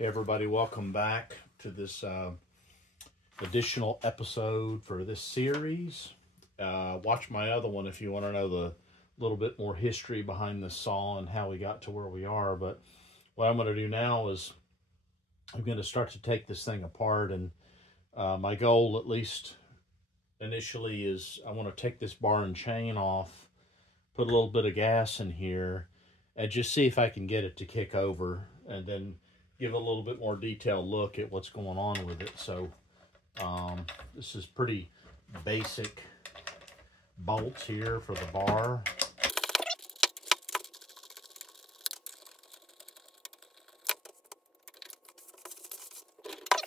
Hey everybody, welcome back to this additional episode for this series. Watch my other one if you want to know the little bit more history behind the saw and how we got to where we are. But what I'm going to do now is I'm going to start to take this thing apart, and my goal, at least initially, is I want to take this bar and chain off, put a little bit of gas in here, and just see if I can get it to kick over, and then give a little bit more detailed look at what's going on with it. So this is pretty basic bolts here for the bar.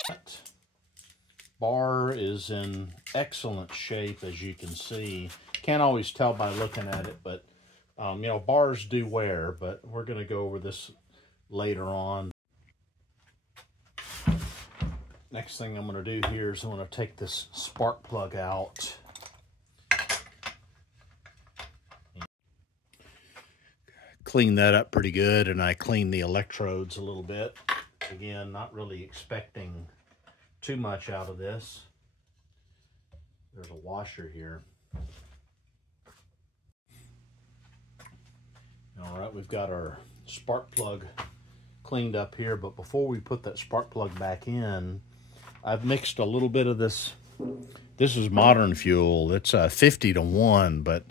That bar is in excellent shape, as you can see. Can't always tell by looking at it, but you know, bars do wear, but we're going to go over this later on. Next thing I'm going to do here is I'm going to take this spark plug out. Clean that up pretty good, and I clean the electrodes a little bit. Again, not really expecting too much out of this. There's a washer here. All right, we've got our spark plug cleaned up here, but before we put that spark plug back in, I've mixed a little bit of this. This is modern fuel. It's 50-to-1, but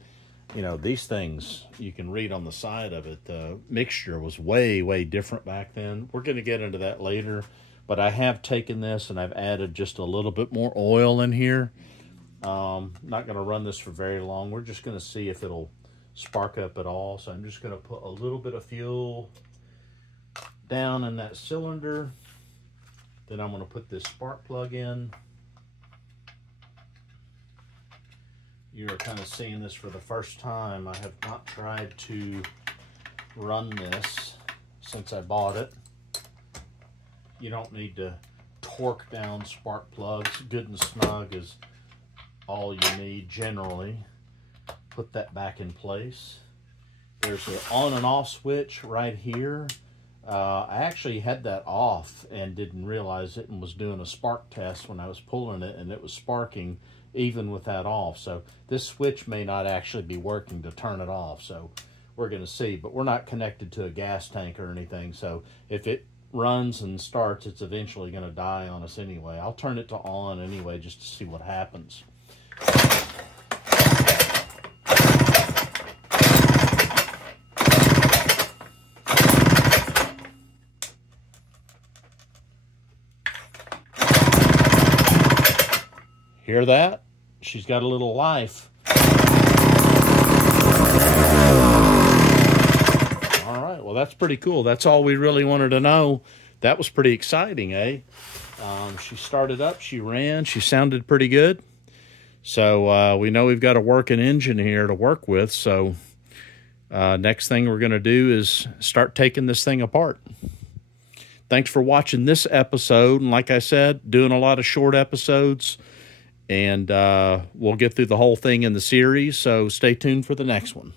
you know, these things, you can read on the side of it, the mixture was way different back then. We're going to get into that later, but I have taken this and I've added just a little bit more oil in here. Not going to run this for very long. We're just going to see if it'll spark up at all. So I'm just going to put a little bit of fuel down in that cylinder. Then I'm going to put this spark plug in. You're kind of seeing this for the first time. I have not tried to run this since I bought it. You don't need to torque down spark plugs. Good and snug is all you need generally. Put that back in place. There's an on and off switch right here. I actually had that off and didn't realize it, and was doing a spark test when I was pulling it, and it was sparking even with that off. So this switch may not actually be working to turn it off. So we're going to see, but we're not connected to a gas tank or anything. So if it runs and starts, it's eventually going to die on us anyway. I'll turn it to on anyway, just to see what happens. Hear that? She's got a little life. All right, well, that's pretty cool. That's all we really wanted to know. That was pretty exciting, eh? She started up, she ran, she sounded pretty good. So we know we've got a working engine here to work with. So next thing we're going to do is start taking this thing apart. Thanks for watching this episode. And like I said, doing a lot of short episodes. And we'll get through the whole thing in the series, so stay tuned for the next one.